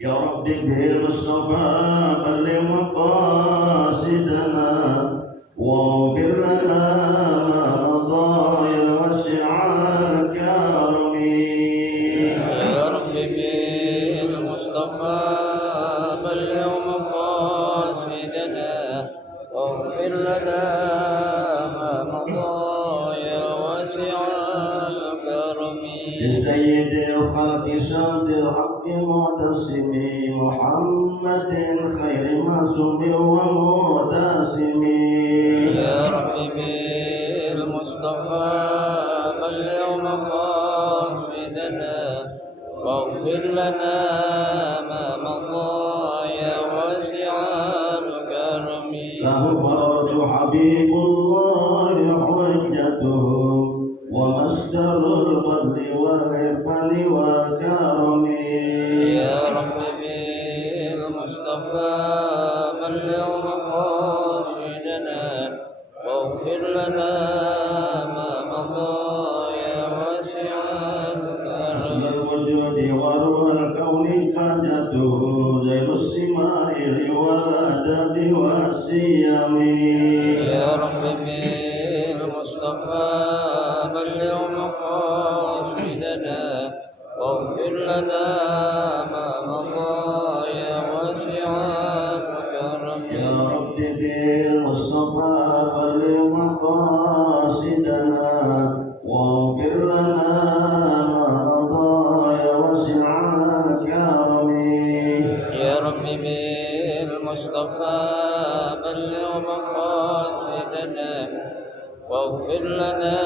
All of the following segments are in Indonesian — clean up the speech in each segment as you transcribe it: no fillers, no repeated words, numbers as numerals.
يا رب بالمصطفى بلغ مقاصدنا واغفر لنا ما مضى يا واسع الكرم. يا رب بالمصطفى بلغ مقاصدنا واغفر لنا ما مضى يا واسع الكرم. لسيد الخلق شمس الحق معتصم محمد خير معصوم ومعتصم. يا رب بالمصطفى بلغ مقاصدنا واغفر لنا ما مضى يا واسع الكرم. له فرج حبيب الله حجته ومصدر الفضل والعرفان والكرم. يا رب بالمصطفى بلغ مقاصدنا واغفر لنا ما مضى يا واسع الكرم. أصل الوجود وروح الكون حاجته زين السمائر والأدب والسيم. يا رب بالمصطفى بلغ مقاصدنا واغفر لنا ما مضى يا واسع الكرم. يا رب بالمصطفى بلغ مقاصدنا واغفر لنا ما مضى يا واسع الكرم. يا رب بالمصطفى بلغ مقاصدنا واغفر لنا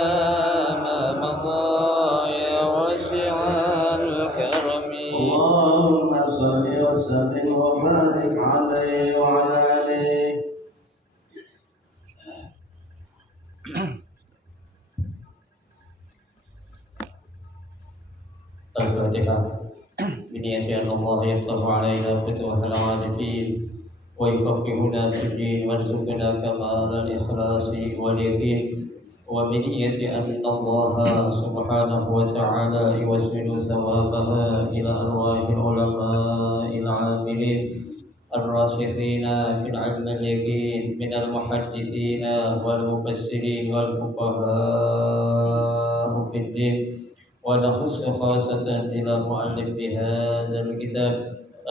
ما مضى يا واسع الكرم. اللهم صل وسلم وبارك عليه وعلى آله. الفاتحة. بنية أن الله يفتح علينا فتوح العارفين ويفقهنا في الدين وارزقنا كمال الإخلاص واليقين، وبنية أن الله سبحانه وتعالى يوسل ثوابها إلى أرواح العلماء العاملين الراسخين في العلم اليقين من المحدثين والمفسرين والفقهاء في الدين. ونخص خاصة إلى مؤلف هذا الكتاب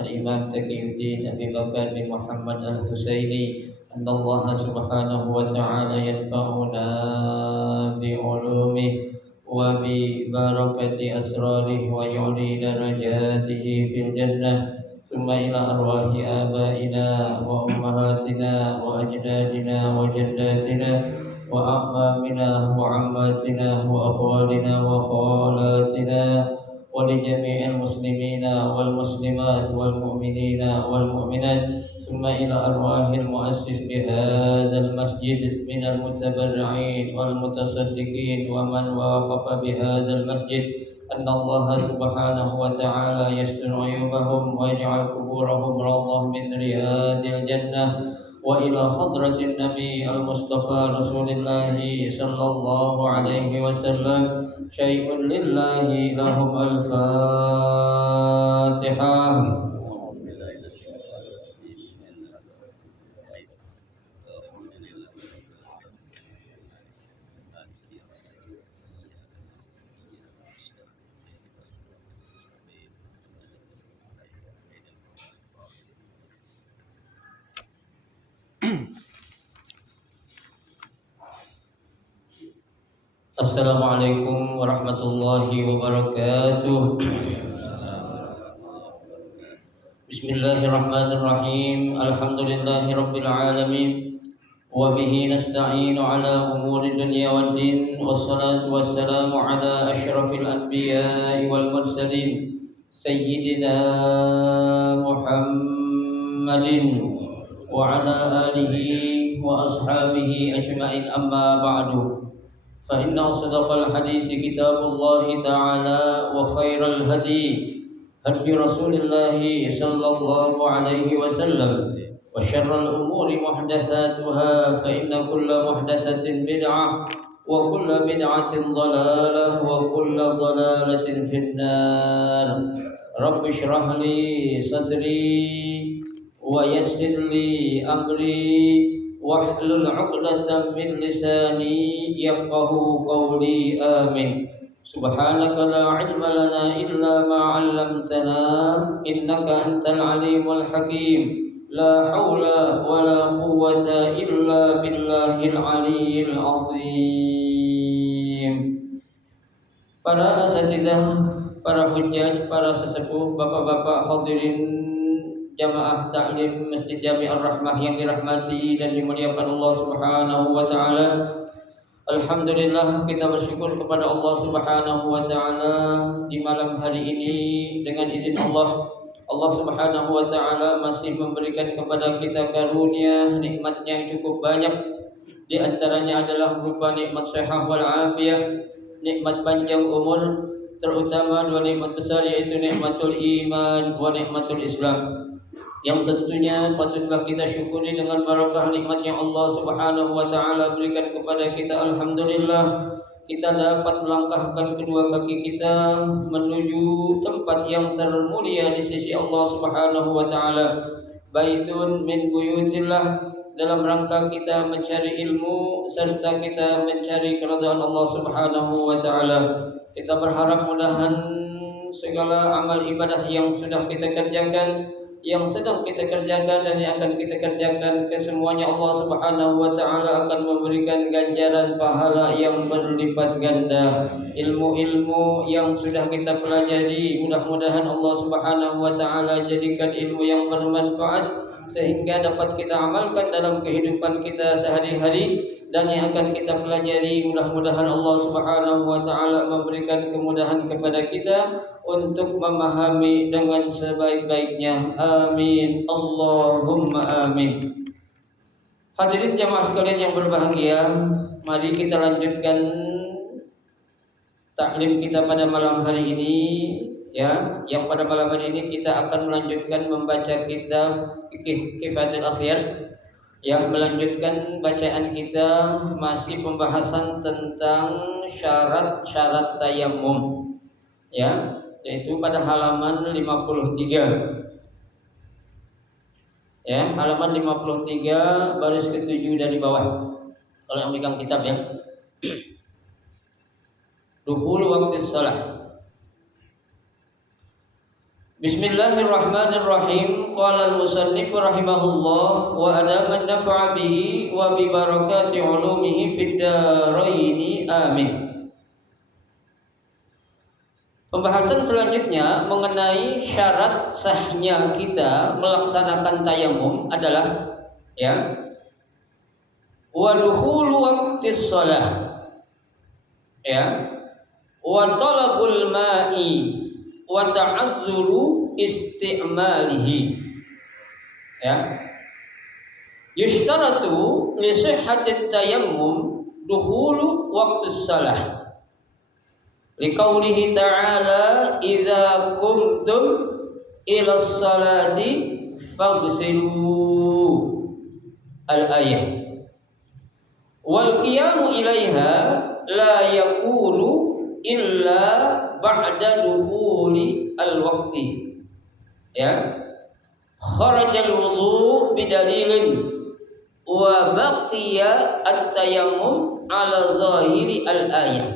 الإمام تقي الدين أبي بكر بن محمد الحسيني أن الله سبحانه وتعالى ينفعنا بعلومه وببركة أسراره ويعلي درجاته في الجنة. ثم إلى أرواح آبائنا وأمهاتنا وأجدادنا وجداتنا وأعمامنا وعماتنا وأخوالنا وخالاتنا ولجميع المسلمين والمسلمات والمؤمنين والمؤمنات. ثم إلى أرواح المؤسس بهذا المسجد من المتبرعين والمتصدقين ومن واقف بهذا المسجد أن الله سبحانه وتعالى يستر عيوبهم ويجعل قبورهم روضة من رياض الجنة. وإلى حضرة النبي المصطفى رسول الله صلى الله عليه وسلم شيء لله لهم الفاتحة. Assalamualaikum warahmatullahi wabarakatuh. Bismillahirrahmanirrahim. Alhamdulillahi rabbil alamin. Wa bihi nasta'inu ala umuri dunya wad din. Wassalatu wassalamu ala asyrafil anbiya'i wal mursalin sayyidina Muhammadin wa ala alihi wa ashabihi ajma'in, amma ba'du. فإن أصدق الحديث كتاب الله تعالى وخير الهدي هدي رسول الله صلى الله عليه وسلم وشر الأمور محدثاتها فإن كل محدثة بدعة وكل بدعة ضلالة وكل ضلالة في النار. Rabbi shrah li sadri wa yassir li amri wahlul 'uqdatam min lisani yafqahu qawli. Amin. Subhanaka la 'ilma lana illa ma 'allamtana innaka antal 'alimul hakim. La haula wa la quwwata illa billahil 'aliyyil 'azim. Para asatidzah, para hujjaj, para sesepuh, bapak-bapak hadirin jamaah taklim Masjid Jami Ar-Rahmah yang dirahmati dan dimuliakan Allah Subhanahu wa taala. Alhamdulillah, kita bersyukur kepada Allah Subhanahu wa taala di malam hari ini dengan izin Allah Subhanahu wa taala masih memberikan kepada kita karunia nikmatnya yang cukup banyak. Di antaranya adalah berupa nikmat sehat wal afiyah, nikmat panjang umur, terutama dua nikmat besar yaitu nikmatul iman wa nikmatul Islam, yang tentunya patutlah kita syukuri dengan barakah nikmat yang Allah Subhanahu wa taala berikan kepada kita. Alhamdulillah, kita dapat melangkahkan kedua kaki kita menuju tempat yang termulia di sisi Allah Subhanahu wa taala. Baitun min buyutillah, dalam rangka kita mencari ilmu serta kita mencari keridhaan Allah Subhanahu wa taala. Kita berharap mudahan segala amal ibadah yang sudah kita kerjakan, yang sedang kita kerjakan dan yang akan kita kerjakan, kesemuanya Allah Subhanahu wa taala akan memberikan ganjaran pahala yang berlipat ganda. Ilmu-ilmu yang sudah kita pelajari mudah-mudahan Allah Subhanahu wa taala jadikan ilmu yang bermanfaat sehingga dapat kita amalkan dalam kehidupan kita sehari-hari, dan yang akan kita pelajari mudah-mudahan Allah Subhanahu wa taala memberikan kemudahan kepada kita untuk memahami dengan sebaik-baiknya. Amin. Allahumma amin. Hadirin jamaah sekalian yang berbahagia, mari kita lanjutkan taklim kita pada malam hari ini, ya, yang pada malam hari ini kita akan melanjutkan membaca kitab Kifayatul Akhyar, yang melanjutkan bacaan kita masih pembahasan tentang syarat-syarat tayamum, ya, yaitu pada halaman 53. Ya, halaman 53 baris ke-7 dari bawah. Kalau yang pegang kitab ya. Dukhul waktu shalah. Bismillahirrahmanirrahim. Qala al-musannif rahimahullah wa adaman nafa'a bihi wa bi barakati ulumihi fid dharaini amin. Pembahasan selanjutnya mengenai syarat sahnya kita melaksanakan tayamum adalah, ya, wa dukhulu waqtis shalah, ya, wa talabul ma'i wa ta'azzuru istimalihi, ya. Yushtaratu li sihhatit tayammum dukhulu waqtis shalah liqaulihi ta'ala idza qumtum ila sholati faghsilu al-ayah wal qiyamu ilaiha la yakunu illa ba'da dukhuli al-waqti, ya. Kharajal wudu bidalilin wa baqiya at-tayammum ala zahiri al-ayah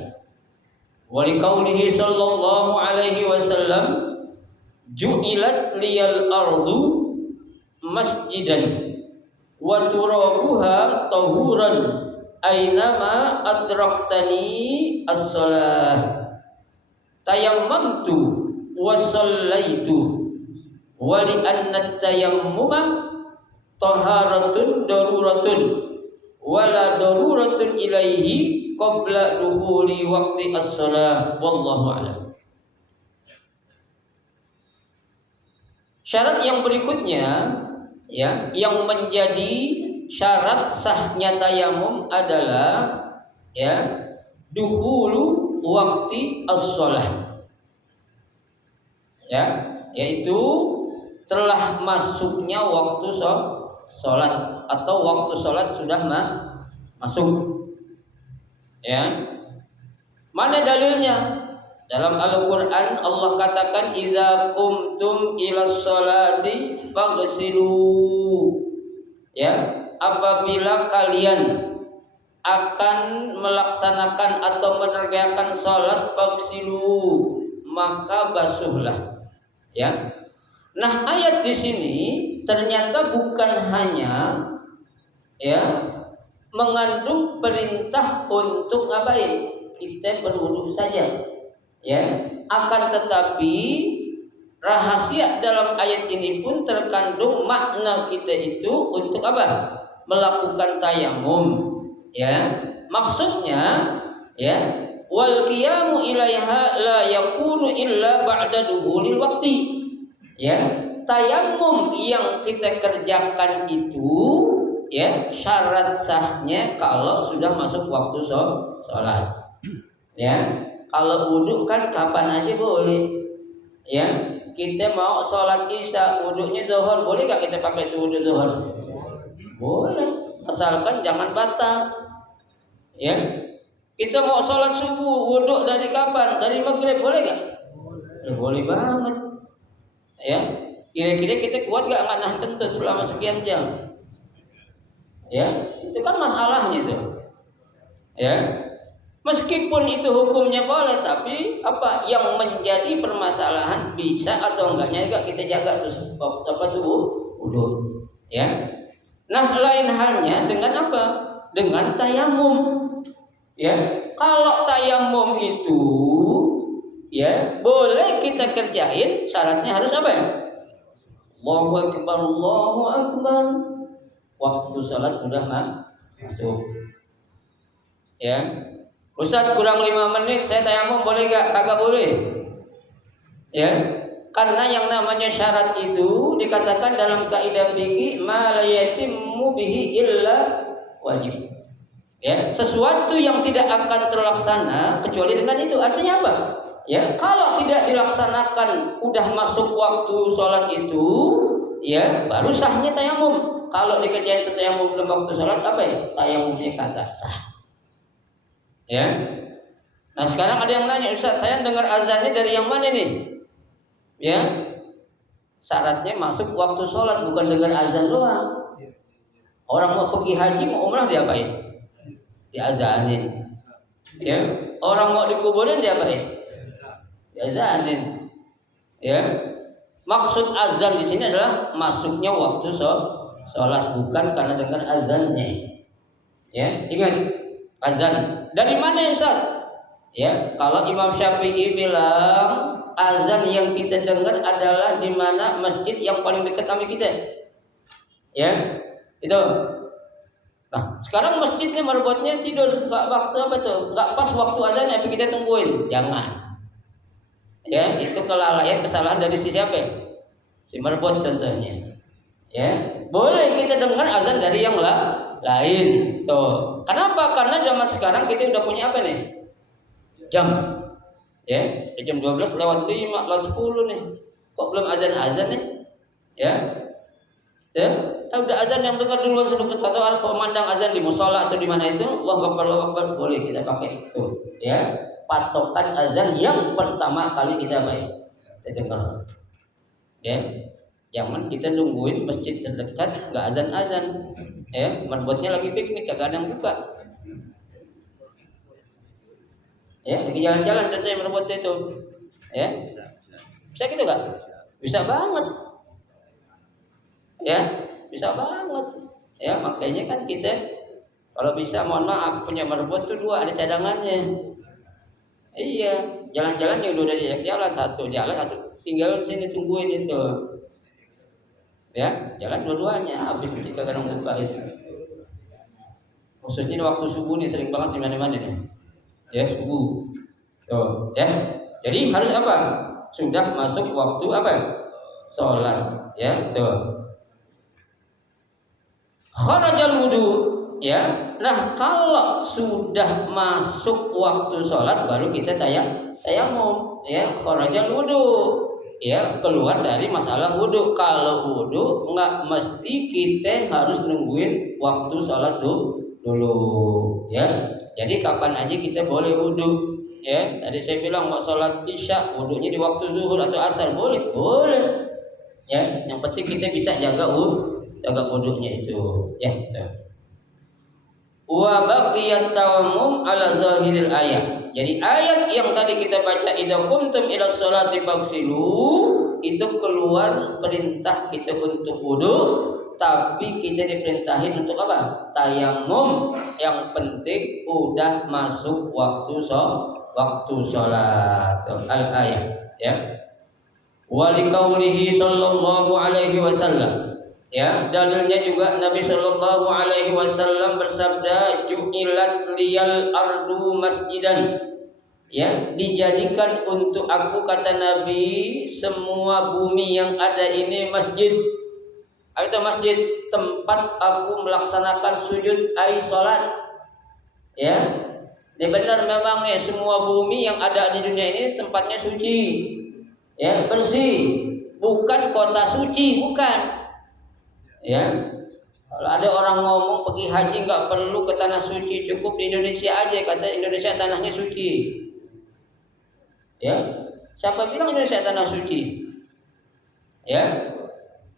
wa liqaulihi sallallahu alaihi wasallam ju'ilat liyal ardu masjidan wa turabuha tahuran ainama adraktani as-salah tayammamtu wa shallaitu wa li anna tayammuma taharatun daruratun wa la daruratun ilaihi qabla dukhuli waqti as-shalah wallahu a'lam. Syarat yang berikutnya, ya, yang menjadi syarat sahnya tayamum adalah, ya, dukhulu waqti as-shalah, ya, yaitu telah masuknya waktu sholat atau waktu sholat sudah masuk, ya. Mana dalilnya? Dalam Al-Qur'an Allah katakan idza qumtum ilas sholati faghsilu. Ya, apabila kalian akan melaksanakan atau mengerjakan salat faghsilu, maka basuhlah. Ya. Nah, ayat di sini ternyata bukan hanya ya mengandung perintah untuk ngapain? Kita berwudu saja. Ya, akan tetapi rahasia dalam ayat ini pun terkandung makna kita itu untuk apa? Melakukan tayamum. Ya, maksudnya ya wal qiyamu ilaiha la yakunu illa ba'da duhulil waqti. Ya, tayamum yang kita kerjakan itu ya syarat sahnya kalau sudah masuk waktu sholat. Ya. Kalau wudhu kan kapan aja boleh. Ya, kita mau sholat isya, wudhunya zuhur, boleh gak kita pakai itu wudhu zuhur? Boleh, asalkan jangan batal. Ya, kita mau sholat subuh, wudhu dari kapan? Dari maghrib, boleh gak? Boleh banget. Ya, kira-kira kita kuat gak nahan kentut selama sekian jam? Ya, itu kan masalahnya tuh. Ya. Meskipun itu hukumnya boleh, tapi apa yang menjadi permasalahan bisa atau enggaknya juga kita jaga terus apa tuh wudu. Ya. Nah, lain halnya dengan apa? Dengan tayamum. Ya. Kalau tayamum itu ya boleh kita kerjain, syaratnya harus apa ya? Allahu akbar, Allahu akbar. Waktu salat sudah masuk. Ya. Ustaz kurang 5 menit saya tayamum boleh gak? Kagak boleh. Ya. Karena yang namanya syarat itu dikatakan dalam kaidah fikih ma la yatimmu bihi illa wajib. Ya, sesuatu yang tidak akan terlaksana kecuali dengan itu. Artinya apa? Ya, kalau tidak dilaksanakan udah masuk waktu sholat itu, ya baru sahnya tayamum. Kalau dikerjain itu tayamum belum waktu sholat apa ya? Tayamumnya kagak sah. Ya. Nah sekarang ada yang nanya, Ustaz saya dengar azannya dari yang mana nih? Ya. Syaratnya masuk waktu sholat, bukan dengar azan doang. Orang mau pergi haji mau umrah diapain? Diazanin. Ya. Orang mau dikuburin diapain? Diazanin. Ya. Maksud azan di sini adalah masuknya waktu sholat, bukan karena dengar azannya. Ya, ingat azan. Dari mana Ustaz? Ya, kalau Imam Syafi'i bilang azan yang kita dengar adalah di mana masjid yang paling dekat sama kita. Ya, itu. Nah, sekarang masjidnya merebutnya tidur, enggak waktu apa tuh? Enggak pas waktu azan tapi kita tungguin. Jangan. Ya, itu kelalaian kesalahan dari si siapa? Si merebut contohnya. Ya, boleh kita dengar azan dari yang lain. Tuh. Kenapa? Karena zaman sekarang kita udah punya apa nih? Jam. Ya, jam 12 lewat 5, lewat 10 nih. Kok belum azan-azan nih? Ya. Ya, udah azan yang dengar duluan sedikit atau memandang azan di mushola atau di mana itu, Allahu Akbar, boleh kita pakai itu. Ya, patokan azan yang pertama kali kita dengar. Ya. Jangan kita nungguin masjid terdekat nggak azan-azan. Ya, membuatnya lagi piknik kagak ada yang buka. Ya, lagi jalan-jalan contohnya merebut itu. Ya. Bisa gitu gak? Bisa banget. Ya, bisa banget. Ya, makanya kan kita kalau bisa mohon maaf punya merebut tuh 2 ada cadangannya. Iya, jalan-jalan yang udah diajak jalan, satu jalan atau tinggal sini tungguin itu. Ya, jalan dua-duanya habis ketika kadang buka itu. Khususnya waktu subuh nih sering banget di mana-mana nih. Ya, subuh. Tuh, ya. Jadi harus apa? Sudah masuk waktu apa? Sholat, ya, tuh. Kharajal wudu, ya. Nah, kalau sudah masuk waktu sholat baru kita tayamum, ya, kharajal wudu. Ya, keluar dari masalah wudhu. Kalau wudhu nggak mesti kita harus nungguin waktu sholat dulu, ya. Jadi kapan aja kita boleh wudhu, Ya, tadi saya bilang mau sholat isya, wudhunya di waktu zuhur atau asar boleh, boleh. Ya, yang penting kita bisa jaga wudhunya itu. Ya. Wa baqiyat tawammum ala zahiril ayat. Jadi ayat yang tadi kita baca idza qumtum ila sholati faghsilu itu keluar perintah kita untuk wudu, tapi kita diperintahin untuk apa? Tayammum. Yang penting udah masuk waktu sholat. Al-ayat ya. Wa liqaulihi sallallahu alaihi wasallam. Ya, dalilnya juga Nabi sallallahu alaihi wasallam bersabda ju'ilat liyal ardu masjidan. Ya, dijadikan untuk aku kata Nabi semua bumi yang ada ini masjid. Itu masjid tempat aku melaksanakan sujud ai salat. Ya. Ini benar memang ya semua bumi yang ada di dunia ini tempatnya suci. Ya, bersih. Bukan kota suci, bukan. Ya, kalau ada orang ngomong pergi haji nggak perlu ke tanah suci, cukup di Indonesia aja, kata Indonesia tanahnya suci. Ya, siapa bilang Indonesia tanah suci? Ya,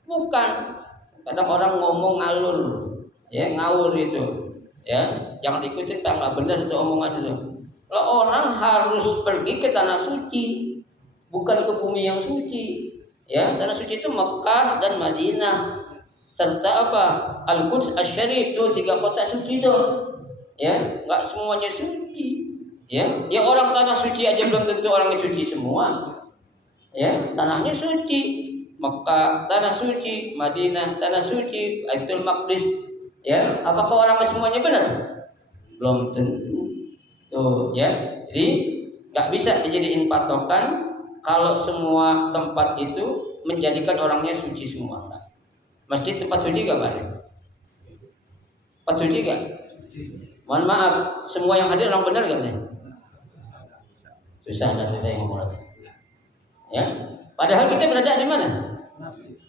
bukan. Kadang orang ngomong ngalur, ya ngawur itu. Ya, jangan ikutin tak nggak benar itu omongan itu. Kalau orang harus pergi ke tanah suci, bukan ke bumi yang suci. Ya, tanah suci itu Mekah dan Madinah. Serta apa? Al-Quds Asy-Syarif itu 3 kota suci itu. Ya, enggak semuanya suci. Ya, ya orang tanah suci aja belum tentu orangnya suci semua. Ya, tanahnya suci. Mekah tanah suci, Madinah tanah suci, Baitul Maqdis. Ya, apakah orangnya semuanya benar? Belum tentu. Tuh, ya. Jadi enggak bisa dijadiin patokan kalau semua tempat itu menjadikan orangnya suci semua. Masjid tempat suci gak Pak? Tempat suci gak? Mohon maaf, semua yang hadir orang benar gak? Susah nanti saya ngomong. Ya, padahal kita berada di mana?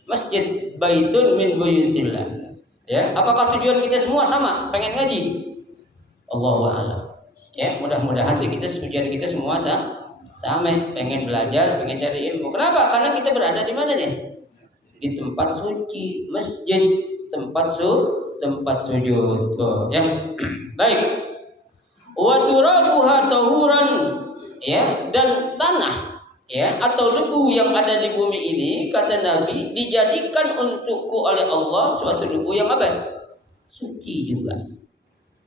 Masjid Baitun min buyutillah. Ya, apakah tujuan kita semua sama? Pengen ngaji? Allahu a'lam. Ya, mudah-mudahan sih tujuan kita semua sama, pengen belajar, pengen cari ilmu. Kenapa? Karena kita berada di mana nih? Di tempat suci, masjid, tempat sujud. Tuh, ya. Baik. Wa turabuha tahuran, ya, dan tanah, ya, atau debu yang ada di bumi ini kata Nabi dijadikan untukku oleh Allah suatu debu yang apa? Suci juga.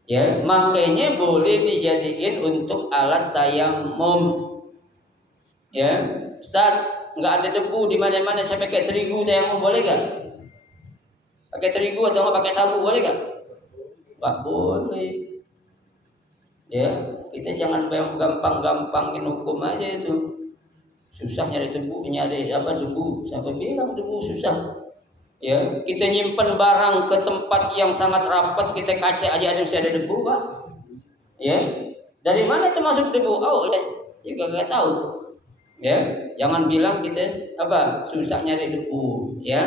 Ya, makanya boleh dijadiin untuk alat tayammum. Ya, Ustaz, nggak ada debu di mana-mana, saya pakai terigu tayammum boleh gak? Pakai terigu atau nggak pakai sabu boleh gak? Nggak boleh. Ya, kita jangan gampang-gampangin hukum aja itu. Susah nyari debu, debu. Siapa bilang debu susah? Ya, kita nyimpen barang ke tempat yang sangat rapat, kita kaca aja ada masih ada debu, Pak. Ya, dari mana itu masuk debu? Oh, juga nggak tahu. Ya, jangan bilang kita susah nyari debu. Ya,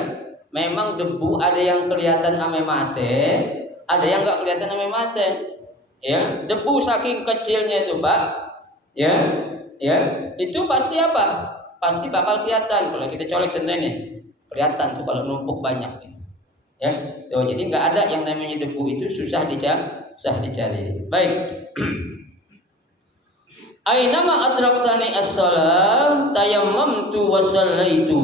memang debu ada yang kelihatan ame mate, ada yang nggak kelihatan ame mate. Ya, debu saking kecilnya itu Pak. Ya, itu pasti apa? Pasti bakal kelihatan kalau kita colek centengnya. Kelihatan tuh kalau numpuk banyak. Ya, tuh, jadi nggak ada yang namanya debu itu susah dicari. Baik. Ainama adraktani as-shalah tayammamtu wa shallaitu.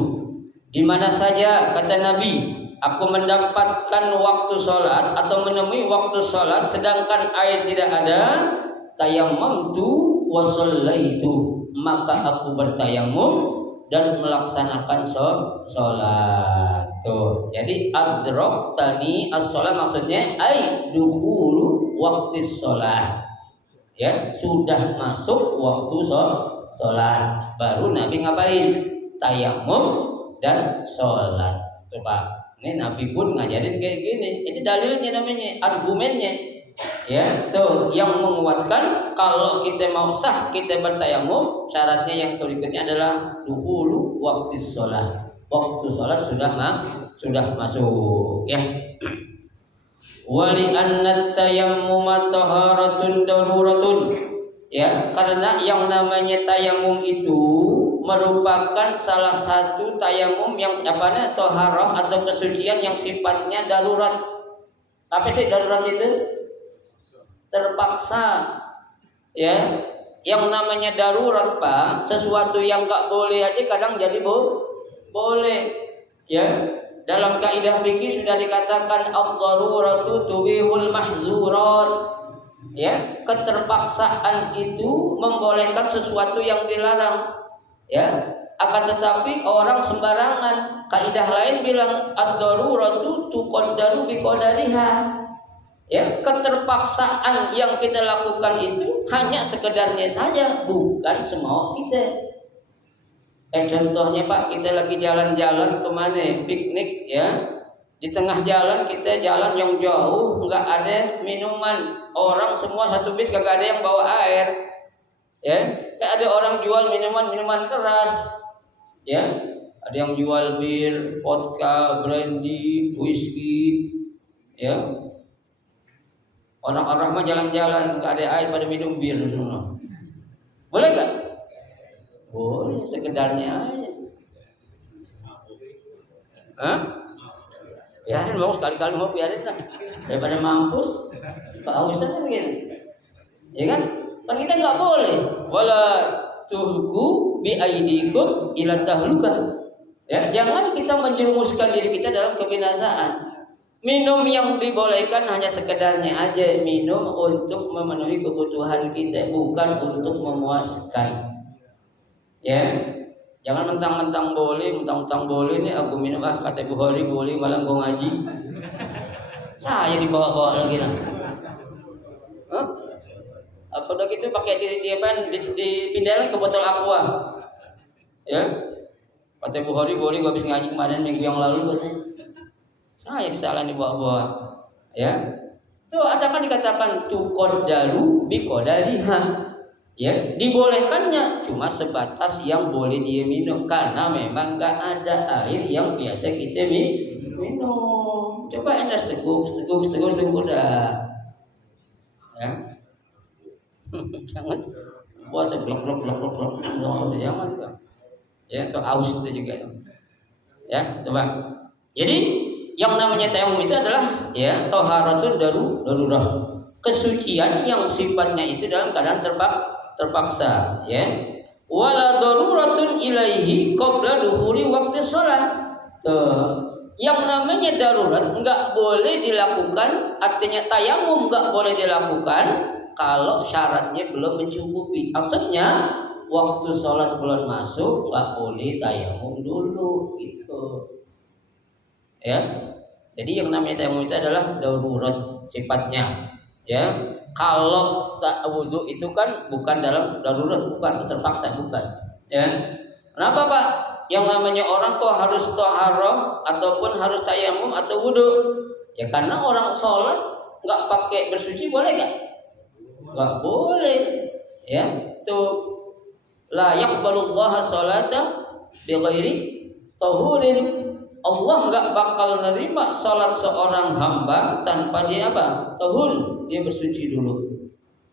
Di mana saja kata Nabi, aku mendapatkan waktu salat atau menemui waktu salat sedangkan air tidak ada, tayammamtu wa shallaitu, maka aku bertayammum dan melaksanakan salat. Tuh. Jadi adraktani as-shalah maksudnya ai dukhulu waqtis shalah. Ya, sudah masuk waktu sholat, baru Nabi ngapain? Tayammum dan sholat. Coba, ini Nabi pun ngajarin kayak gini. Ini dalilnya namanya, argumennya. Ya, tuh yang menguatkan kalau kita mau sah kita bertayammum, syaratnya yang berikutnya adalah dukhulu waktu sholat. Waktu sholat sudah masuk. Ya. Wali anna tayammuma taharatun daruratun, Ya, karena yang namanya tayamum itu merupakan salah satu tayamum yang toharah atau kesucian yang sifatnya darurat. Apa sih darurat itu? Terpaksa. Ya, yang namanya darurat Pak, sesuatu yang nggak boleh aja kadang jadi boleh. Ya, dalam kaidah fikih sudah dikatakan ad-daruratu tubihul mahzurat. Ya, keterpaksaan itu membolehkan sesuatu yang dilarang. Ya, akan tetapi orang sembarangan. Kaidah lain bilang ad-daruratu tuqaddaru biqadariha. Ya, keterpaksaan yang kita lakukan itu hanya sekedarnya saja, bukan semau kita. Contohnya Pak, kita lagi jalan-jalan kemana? Piknik ya. Di tengah jalan kita jalan yang jauh, nggak ada minuman. Orang semua satu bis kagak ada yang bawa air. Ya, kayak ada orang jual minuman keras. Ya, ada yang jual bir, vodka, brandy, whisky. Ya, orang-orang mah jalan-jalan nggak ada air pada minum bir semua. Boleh nggak? Boleh, sekedarnya aja. Hah? Biarin mau sekali-kali mau biarin lah. Daripada mampus, Pak Ustaz kan begini. Ya kan? Kan kita nggak boleh. Wala tuhku bi aidikum ila tahlukah. Ya, jangan kita menjerumuskan diri kita dalam kebinasaan. Minum yang dibolehkan hanya sekedarnya aja, minum untuk memenuhi kebutuhan kita, bukan untuk memuaskan. Ya, jangan mentang-mentang boleh nih aku minum kata Bukhari boleh malam gua ngaji. Saya dibawa-bawa lagi lah. Hah? Apa udah gitu pakai dipindahin ke botol aqua. Ya. Kata Bukhari boleh gua habis ngaji kemarin minggu yang lalu katanya. Saya disalahin dibawa-bawa. Ya. Tuh ada kan dikatakan tuqaddaru biqadariha. Ya, dibolehkannya cuma sebatas yang boleh dia minum karena memang nggak ada air yang biasa kita minum. Coba enak teguk udah. Ya. Jangan buat blok jangan. Ya, itu aus itu juga. Ya, coba. Jadi yang namanya tayamum itu adalah ya thaharatun darurah. Kesucian yang sifatnya itu dalam keadaan terpaksa, ya. Wala daruratun ilaihi qabla duhuri waktu sholat. Yang namanya darurat enggak boleh dilakukan, artinya tayamum enggak boleh dilakukan kalau syaratnya belum mencukupi. Maksudnya waktu sholat belum masuk enggak boleh tayamum dulu gitu. Ya. Jadi yang namanya tayamum itu adalah darurat sifatnya. Ya, kalau tak wudhu itu kan bukan dalam darurat, bukan terpaksa, bukan. Ya, kenapa Pak? Yang namanya orang kok harus thaharah ataupun harus tayamum atau wudhu? Ya karena orang sholat nggak pakai bersuci boleh nggak? Nggak boleh. Ya, tuh la yaqbalullaha sholata bighairi tahurin. Allah nggak bakal nerima salat seorang hamba tanpa dia apa? Tahur, dia bersuci dulu.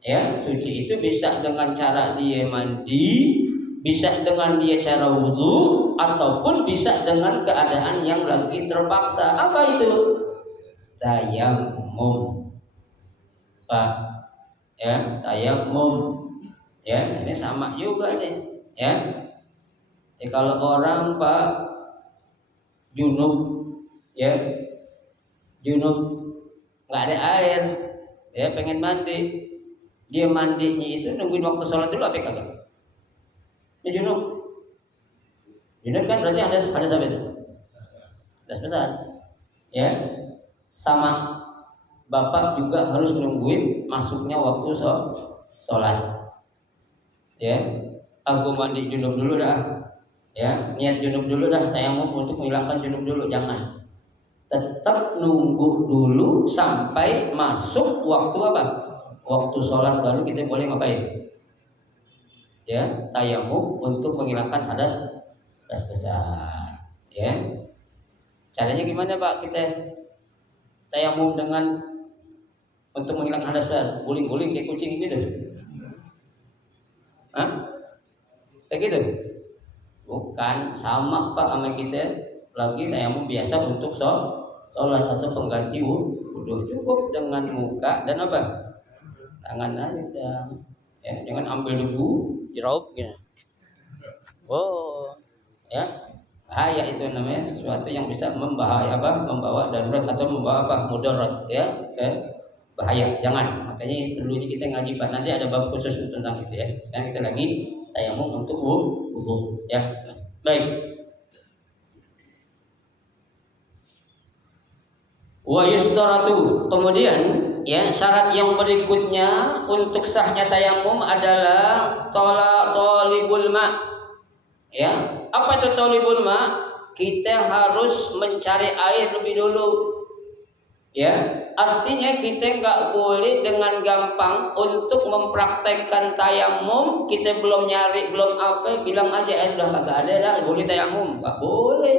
Ya, suci itu bisa dengan cara dia mandi, bisa dengan dia cara wudu, ataupun bisa dengan keadaan yang lagi terpaksa. Apa itu? Tayamum. Pak, ya, tayamum. Ya, ini sama juga nih. Ya, kalau orang Pak junub, ya, junub nggak ada air, ya, pengen mandi, dia mandinya itu nungguin waktu sholat dulu apa kagak? Ini junub kan berarti ada apa itu? Hadas besar, ya, sama bapak juga harus nungguin masuknya waktu sholat, ya, aku mandi junub dulu dah. Ya, niat junub dulu dah, tayamum untuk menghilangkan junub dulu, jangan. Tetap nunggu dulu sampai masuk waktu apa? Waktu sholat baru kita boleh ngapain? Ya, tayamum untuk menghilangkan hadas besar. Ya, caranya gimana Pak? Kita tayamum dengan untuk menghilangkan hadas besar, guling-guling kayak kucing gitu. Hah? Kayak gitu? Bukan, sama Pak sama kita lagi tayamum biasa untuk sholat atau pengganti wudhu. Cukup dengan muka dan apa? Tangan aja. Ya, jangan ambil debu, diraup gitu. Oh, ya. Bahaya itu namanya sesuatu yang bisa membawa darurat atau membawa mudarat ya, bahaya. Jangan. Makanya dulunya kita ngaji Pak, nanti ada bab khusus tentang itu ya. Sekarang kita lagi tayamum untuk wudhu ya. Baik. Wa yustaratu, kemudian ya syarat yang berikutnya untuk sahnya tayamum adalah talibul ma. Ya, apa itu talibul ma? Kita harus mencari air lebih dulu. Ya, artinya kita nggak boleh dengan gampang untuk mempraktekkan tayamum. Kita belum nyari, belum apa, bilang aja air udah kagak ada dah, boleh tayamum? Nggak boleh.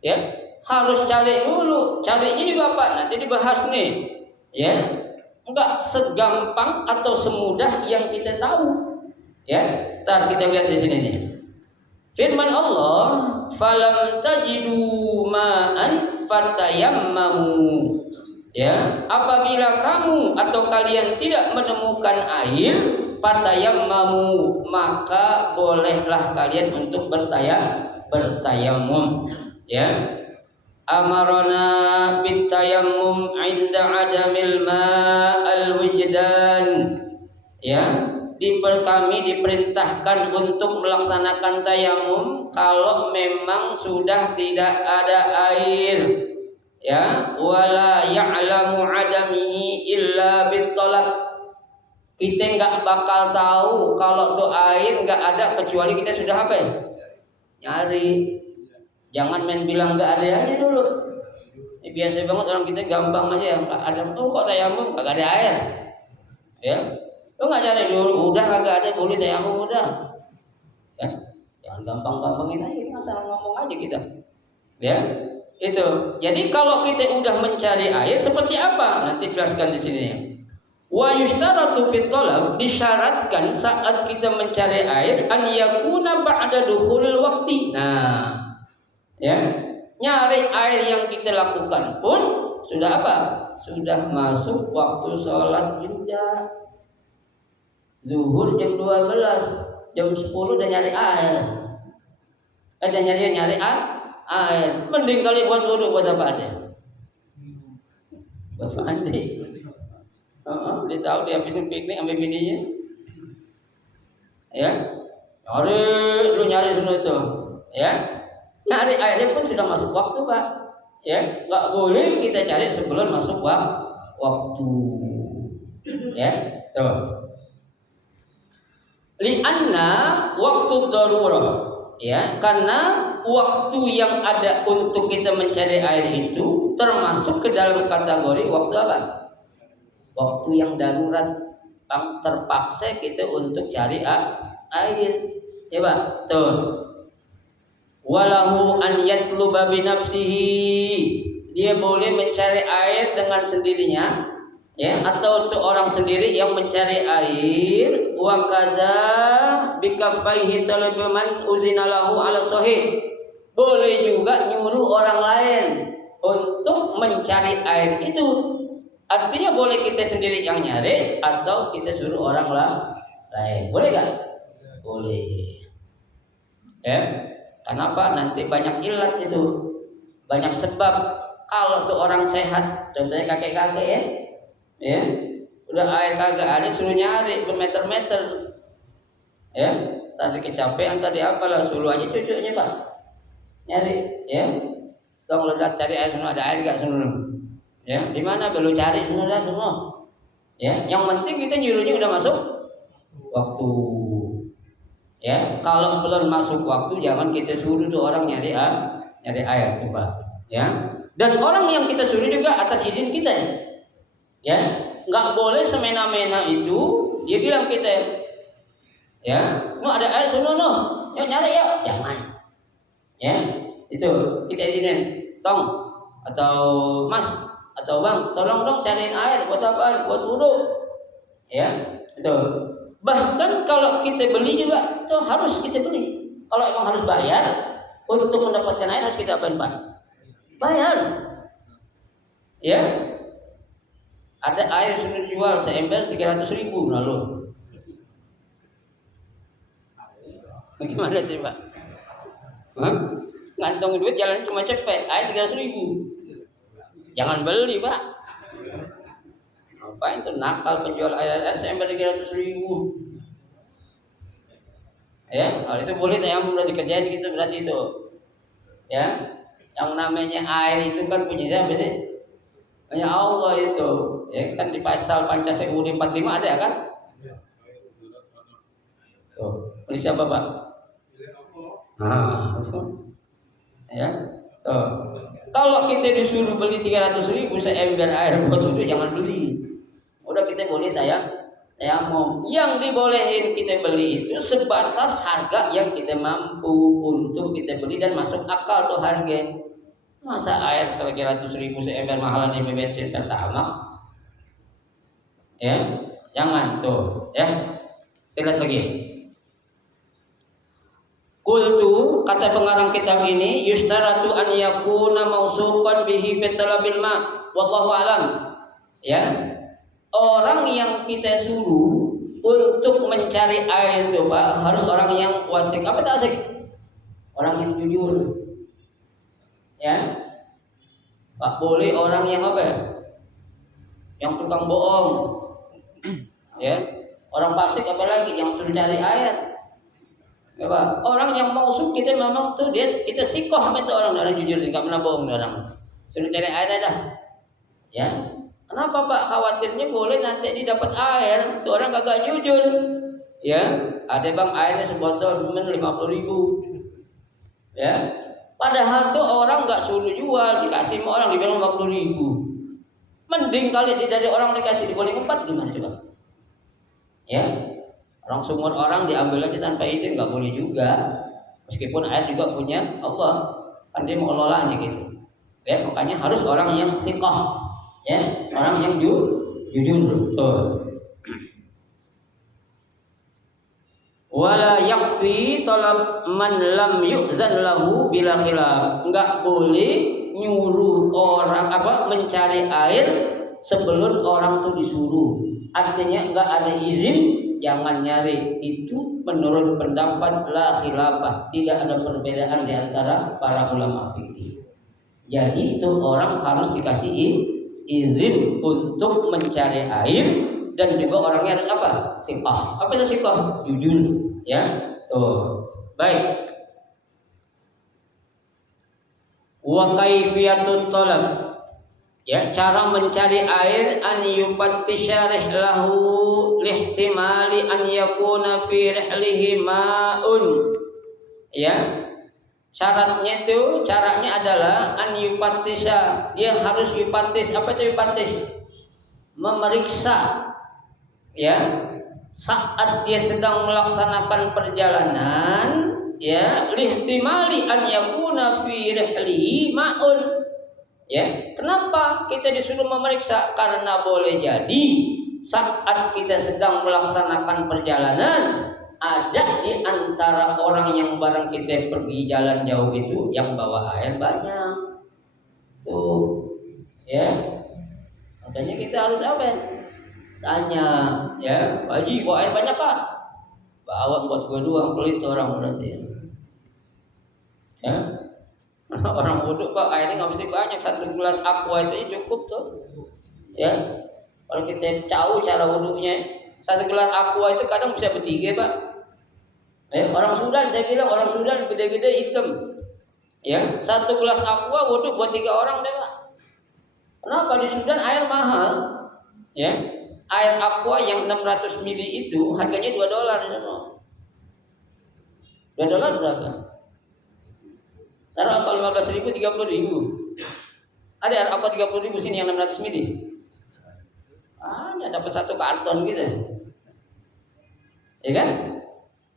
Ya, harus cari dulu. Carinya juga apa? Nanti dibahas nih. Ya, nggak segampang atau semudah yang kita tahu. Ya, ntar kita lihat di sini nih. Firman Allah, "Falam tajidu ma'an fatayammamu." Ya, apabila kamu atau kalian tidak menemukan air, fatayammamu, maka bolehlah kalian untuk bertayamum. Ya. Amarana bitayammum 'inda 'adamil ma'al wijdan. Ya. Kami diperintahkan untuk melaksanakan tayamum kalau memang sudah tidak ada air. Ya, wala ya'lamu 'adamihi illa bittalab. Kita enggak bakal tahu kalau tuh air enggak ada kecuali kita sudah apa ya? Nyari. Jangan main bilang enggak ada aja dulu. Ini biasa banget orang kita gampang aja ya, enggak ada tuh kok tayamum enggak ada air. Ya. Lo nggak cari dulu, udah kagak ada boleh tayamum udah, ya jangan gampang-gampangin aja, kita asal ngomong aja kita, ya itu. Jadi kalau kita udah mencari air seperti apa? Nanti jelaskan di sini. Wa yustaratu fit talab, disyaratkan saat kita mencari air an yakuna ba'da dukhulil waqti. Nah, ya nyari air yang kita lakukan pun sudah apa? Sudah masuk waktu sholat juga. Zuhur jam 12, jam 10 udah nyari air. Ada nyari air. Mending kali buat wudhu, buat apa ada? Buat mandi. Dia tahu dia habisin piknik sama bininya. Ya. Nyari semua itu. Ya. Nyari airnya pun sudah masuk waktu, Pak. Ya, enggak boleh kita cari sebelum masuk waktu. Ya. Tuh. Lianna waktu darurah, ya, karena waktu yang ada untuk kita mencari air itu termasuk ke dalam kategori waktu apa? Waktu yang darurat, terpaksa kita untuk cari air. Coba, tuh. Walahu an yatluba bi nafsihi, dia boleh mencari air dengan sendirinya. Ya, atau untuk orang sendiri yang mencari air, wa kadza bikaffaihi talaban uzinalahu ala sahih. Boleh juga nyuruh orang lain untuk mencari air itu. Artinya boleh kita sendiri yang nyari atau kita suruh orang lain. Boleh enggak? Boleh. Ya. Kenapa? Nanti banyak ilat itu. Banyak sebab. Kalau tuh orang sehat, contohnya kakek-kakek ya. Ya, udah air kagak ada suruh nyari bermeter-meter. Ya, tadi kecapean tadi apalah suruh aja cucunya Pak. Nyari, ya. Tolong lihat cari air semua, ada air enggak semua. Ya, di mana belum cari semua. Ya, yang penting kita nyuruhnya udah masuk waktu. Ya, kalau belum masuk waktu jangan kita suruh tuh orang nyari air coba. Ya. Dan orang yang kita suruh juga atas izin kita. Ya, nggak boleh semena-mena itu dia bilang kita, ya, mau ada air sono no, yuk nyari ya, jangan, ya, itu kita izinin, tong atau mas atau bang, tolong dong cariin air buat apa? Buat wudhu, ya, itu Bahkan kalau kita beli juga tuh harus kita beli. Kalau emang harus bayar untuk mendapatkan air harus kita apain Pak? Bayar. Ya. Ada air sudah dijual seember 300.000 lalu. Gimana coba? Hah? Ngantong duit jalan cuma cepet, air 300.000. Jangan beli Pak. Apa itu nakal penjual air seember 300.000. Ya, kalau itu boleh yang udah dikerjain gitu berarti itu. Ya, yang namanya air itu kan punya siapa sih? Punya Allah itu. Ya kan di pasal Pancasila UUD 45 ada ya kan? Tuh, punya siapa Pak? Nah, ya. Tuh. Kalau kita disuruh beli 300.000 seember air buat itu jangan beli. Udah kita boleh tayamum. Yang dibolehin kita beli itu sebatas harga yang kita mampu untuk kita beli dan masuk akal tuh harga. Masa air 300.000 seember mahalan di bensin pertama? Ya, jangan tuh. Ya, lihat lagi. Qultu kata pengarang kitab ini yustaratu an yakuna mausuqan bihi bitalabil ma wallahu alam. Ya. Orang yang kita suruh untuk mencari air itu Pak harus orang yang wasik. Apa itu wasik? Orang yang jujur. Ya. Pak boleh orang yang apa? Yang tukang bohong. Ya. Orang fasik apalagi yang suruh cari air. Ya, Pak. Orang yang mausuk kita memang tuh kita sikoh sama itu orang jujur enggak pernah bohong orang. Suruh cari air dah. Ya. Kenapa Pak? Khawatirnya boleh nanti didapat air, tuh orang kagak jujur. Ya, ada bang airnya sebotol cuma 50.000. Ya. Padahal tuh orang nggak suruh jual, dikasih sama orang dibilang 50.000. Mending kali dari orang dikasih diboleh empat gimana coba? Ya. Orang sumur orang diambil aja tanpa izin nggak boleh juga. Meskipun air juga punya Allah, kan dia mengelolanya gitu. Ya, makanya harus orang yang siqah, ya, orang yang jujur. Wala yakfi talab man lam yu'zan lahu bila khilaf. Enggak boleh nyuruh orang mencari air sebelum orang itu disuruh. Artinya enggak ada izin. Jangan nyari itu menurut pendapat la khilafah, tidak ada perbedaan di antara para ulama fikih. Jadi itu orang harus dikasih izin untuk mencari air dan juga orangnya harus apa? Siqah. Apa itu siqah? Jujur, ya. Tuh. Baik. Wa kaifiyatut talab. Ya, cara mencari air an yufattisha lahu lihtimali an yakuna fi rihlihi ma'un. Ya. Caranya adalah an yufattisha. Dia harus yufattis. Apa itu yufattis? Memeriksa. Ya. Saat dia sedang melaksanakan perjalanan, ya, lihtimali an yakuna fi rihlihi ma'un. Ya, kenapa kita disuruh memeriksa? Karena boleh jadi saat kita sedang melaksanakan perjalanan ada di antara orang yang bareng kita pergi jalan jauh itu yang bawa air banyak. Tuh, ya. Makanya kita harus apa? Tanya, ya, Pak Haji bawa air banyak Pak? Bawa buat gue doang, pelit orang berarti. Ya. Orang wudhu Pak airnya nggak mesti banyak, 1 gelas aqua itu cukup tuh. Ya, kalau kita tahu cara wudhunya, 1 gelas aqua itu kadang bisa bertiga Pak. Orang Sudan saya bilang orang Sudan gede-gede hitam. Ya, 1 gelas aqua wudhu buat 3 orang deh Pak. Kenapa di Sudan air mahal? Ya, air aqua yang 600 ml itu harganya $2 di sana. $2 berapa? Taruh kalau 15.000 30.000. Ada air aqua 30.000 sini yang 600 ml. Ada dapat 1 karton gitu. Ya kan?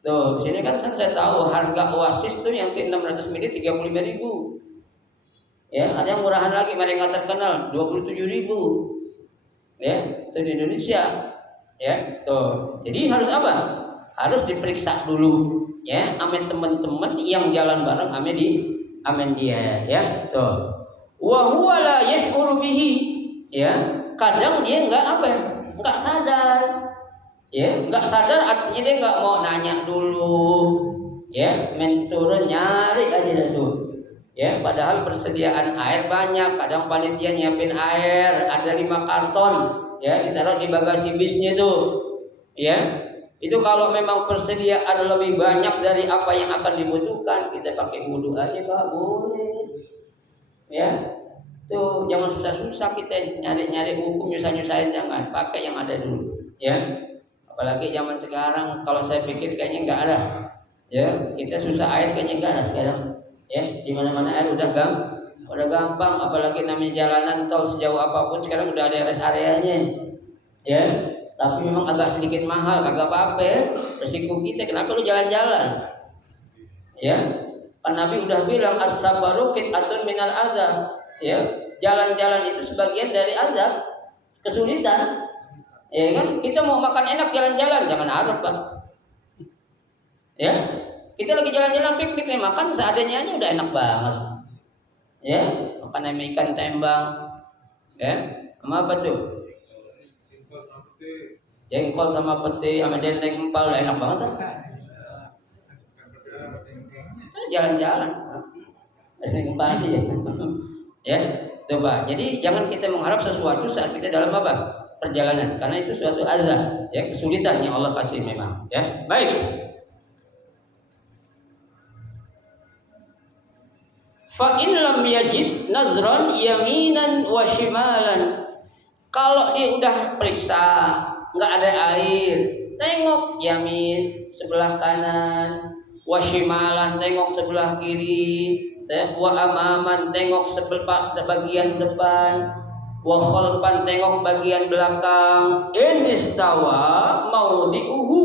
Tuh, sini kan saya tahu harga Oasis tuh yang 600 ml 35.000. Ya, ada yang murahan lagi mereka terkenal 27.000. Ya, itu di Indonesia. Ya, tuh. Jadi harus apa? Harus diperiksa dulu ya, amin teman-teman yang jalan bareng amin dia ya. Tuh. Wa huwa la yash'uru bihi ya. Kadang dia enggak apa ya? Enggak sadar. Ya, enggak sadar artinya dia enggak mau nanya dulu. Ya, menturun nyari aja tuh. Ya, padahal persediaan air banyak. Kadang panitia nyiapin air ada 5 karton, ya ditaruh di bagasi bisnya tuh. Ya, itu kalau memang persediaan lebih banyak dari apa yang akan dibutuhkan, kita pakai wudhu aja Pak, boleh. Ya, tuh jangan susah-susah kita nyari-nyari hukum nyusah-nyusahin, jangan pakai yang ada dulu. Ya, apalagi zaman sekarang kalau saya pikir kayaknya nggak ada. Ya, kita susah air kayaknya nggak ada sekarang. Ya, di mana-mana air udah gampang, apalagi namanya jalanan tol sejauh apapun sekarang udah ada rest areanya. Ya, tapi memang agak sedikit mahal, kagak apa-apa ya. Resiko kita, kenapa lu jalan-jalan? Ya, kan Nabi udah bilang as-sabaru qit'atun minal azab. Ya, jalan-jalan itu sebagian dari azab, kesulitan. Ya kan, kita mau makan enak jalan-jalan, jangan harap Pak. Ya, kita lagi jalan-jalan piknik nih, makan seadanya aja udah enak banget. Ya, makan ayam ikan tembang. Ya, sama apa tuh? Jengkol sama pete sama dendeng empal udah enak banget kan? Itu jalan-jalan. Dendeng empal ya. Ya, coba. Jadi jangan kita mengharap sesuatu saat kita dalam apa? Perjalanan, karena itu suatu azab, ya kesulitan yang Allah kasih memang. Ya, baik. Fa in lam yajid nazran yaminan wa shimalan. Kalau dia udah periksa nggak ada air, tengok yamin sebelah kanan, wa shimalan tengok sebelah kiri, wa amaman tengok sebelah bagian depan, wa khalfan tengok bagian belakang. In istawa maudi'uhu.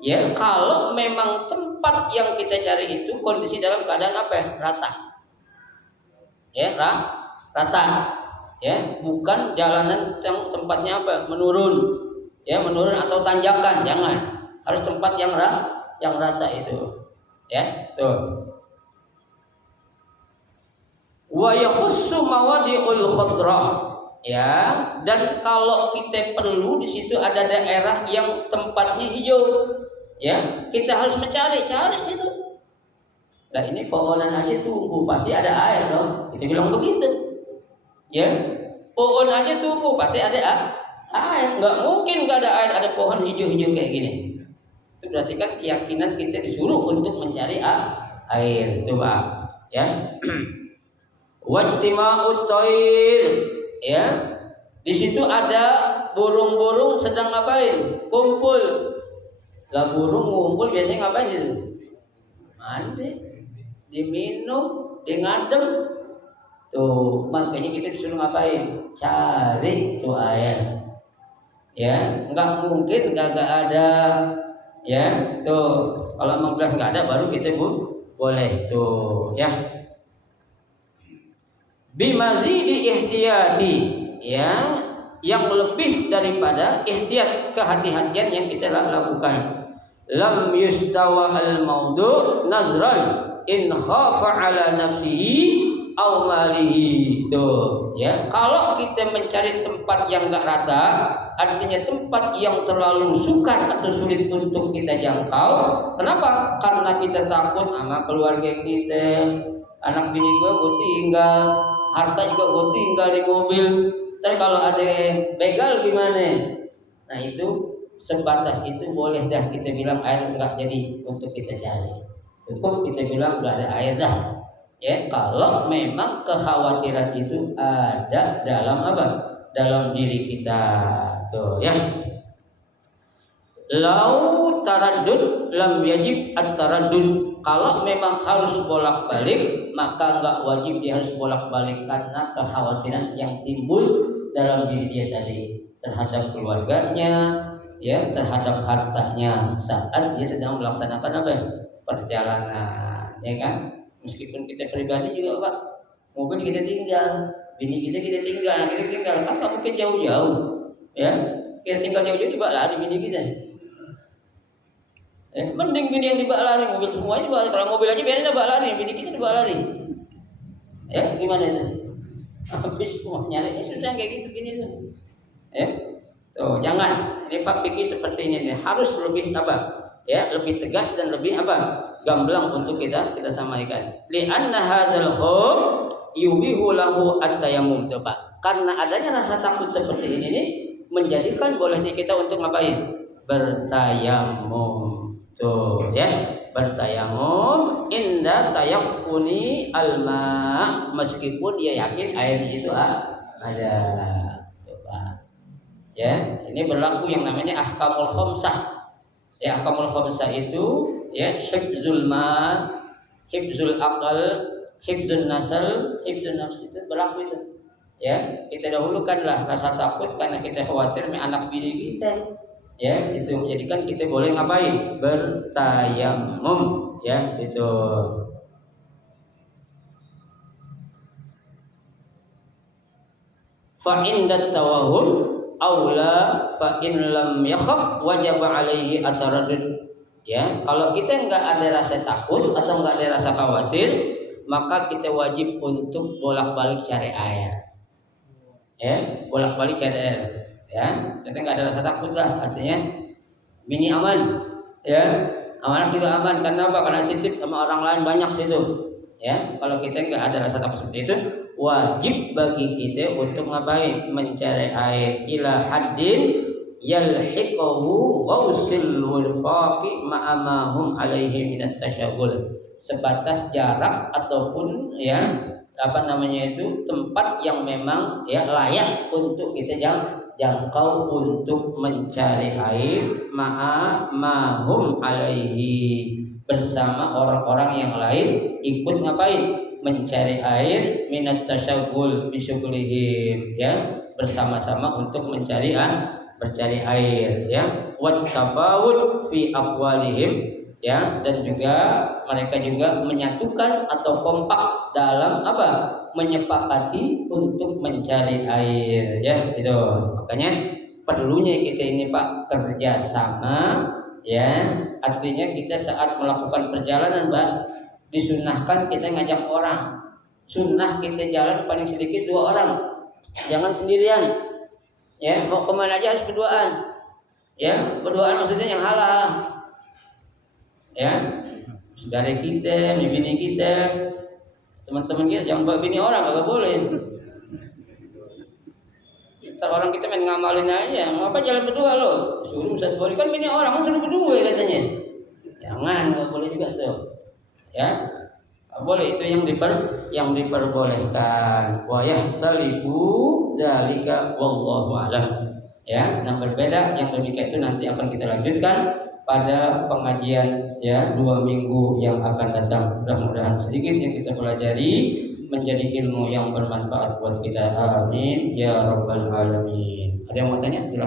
Ya, kalau memang tempat yang kita cari itu kondisi dalam keadaan apa ya? Rata. Ya, rata. Ya, bukan jalanan yang tempatnya apa? Menurun. Ya, menurun atau tanjakan, jangan. Harus tempat yang rata itu. Ya, tuh. Wa yakhussu mawadi'ul khadrah. Ya, dan kalau kita perlu di situ ada daerah yang tempatnya hijau. Ya, kita harus cari situ. Nah, ini pohonan aja tumbuh pasti ada air dong. Kita bilang begitu. Ya, pohon aja tumbuh pasti ada air. Nggak mungkin nggak ada air, ada pohon hijau-hijau kayak gini. Itu berarti kan keyakinan kita disuruh untuk mencari air. Coba, ya. Wajtima'ut thair, ya. Di situ ada burung-burung sedang ngapain? Kumpul. Lah burung ngumpul biasanya ngapain itu? Mandi, diminum, ngadem. Tuh, makanya kita disuruh ngapain? Cari tuh air. Ya, enggak mungkin enggak ada. Ya, tuh. Kalau memang belas enggak ada baru kita boleh tuh, ya. Bimazidi ihtiyati, ya, yang lebih daripada ihtiyat, kehati-hatian yang kita lakukan. Lam yustawa al-maudu nazran in khafa ala nafsihi aw malihi. Tuh, ya. Kalau kita mencari tempat yang enggak rata, artinya tempat yang terlalu sukar atau sulit untuk kita jangkau. Kenapa? Karena kita takut sama keluarga kita. Anak bini gue tinggal, harta juga gue tinggal di mobil. Tapi kalau ada begal gimana? Nah, itu sebatas itu boleh dah kita bilang air enggak jadi untuk kita cari. Cukup kita bilang enggak ada air dah. Ya, kalau memang kekhawatiran itu ada dalam apa? Dalam diri kita. Tuh, ya. Lau taraddud lam yajib at-taraddud. Kalau memang harus bolak-balik, maka enggak wajib dia harus bolak-balik karena kekhawatiran yang timbul dalam diri dia tadi terhadap keluarganya, ya, terhadap hartanya saat dia sedang melaksanakan apa? Perjalanan, ya kan? Meskipun kita pribadi juga Pak, mobil kita tinggal, bini kita tinggal, anak kita tinggal, kan nggak mungkin jauh-jauh, ya. Kita tinggal jauh-jauh dibawa lari bini kita. Mending bini yang dibawa lari, mobil semuanya dibawa lari. Kalau mobil aja biarin dibawa lari, bini kita dibawa lari. Gimana itu? Habis semua nyarinya susah kayak gitu gini tuh. Tuh, jangan. Ini Pak pikir seperti ini harus lebih apa? Lebih tegas dan lebih apa? Gamblang untuk kita sampaikan. Li'anna hadzal khauf yubihu lahu at-tayammum, tuh Pak. Karena adanya rasa takut seperti ini nih menjadikan bolehnya kita untuk ngapain? Bertayamum. Tuh, bertayamum inda tayakkuni alma, meskipun dia yakin air itu ada. Tuh, Pak. Ini berlaku yang namanya ahkamul khamsah. Ahkamul khamsah itu hifzul ma, hifzul aqal, hifzul nasal, hifzul nafs, itu berlaku itu. Kita dahulukanlah rasa takut karena kita khawatir sama anak bini kita. Itu menjadikan kita boleh ngapain? Bertayamum, itu. Fa inda tawahhum aula fa in lam yakhaf wajib alaihi at-taraddud. Kalau kita enggak ada rasa takut atau enggak ada rasa khawatir, maka kita wajib untuk bolak-balik cari air. Bolak-balik cari air. Kita enggak ada rasa takut lah, artinya bini aman. Amanah juga aman, karena apa? Karena titip sama orang lain banyak situ. Kalau kita enggak ada rasa takut seperti itu, wajib bagi kita untuk ngapain? Mencari air ila haddin yalhiqahu wausil wifaqi ma'amahum alaihi minat tasyaghul, sebatas jarak ataupun tempat yang memang layak untuk kita jangkau untuk mencari air ma'amahum alaihi, bersama orang-orang yang lain ikut ngapain? Mencari air minat tasyaghul bisyughlihim, bersama-sama untuk mencari air, wat tafawud fi aqwalihim, dan juga mereka juga menyatukan atau kompak dalam apa? Menyepakati untuk mencari air, itu. Makanya perlunya kita ini Pak kerjasama, artinya kita saat melakukan perjalanan Pak, disunahkan kita ngajak orang. Sunnah kita jalan paling sedikit 2 orang, jangan sendirian. Mau kemana aja harus berduaan. Berduaan maksudnya yang halal. Saudara kita, bini kita, teman-teman kita, jangan bawa bini orang, kagak boleh. Ntar orang kita main ngamalin aja, ngapa jalan berdua lo? Suruh satu hari, kan bini orang, kan suruh berdua katanya. Jangan, nggak boleh juga tuh. Nggak boleh, itu yang diperbolehkan. Wa yahtalifu dzalika wallahu a'lam. Nah berbeda yang demikian itu nanti akan kita lanjutkan pada pengajian 2 minggu yang akan datang. Mudah-mudahan sedikit yang kita pelajari menjadi ilmu yang bermanfaat buat kita. Amin ya rabbal alamin. Ada yang mau tanya? Silakan.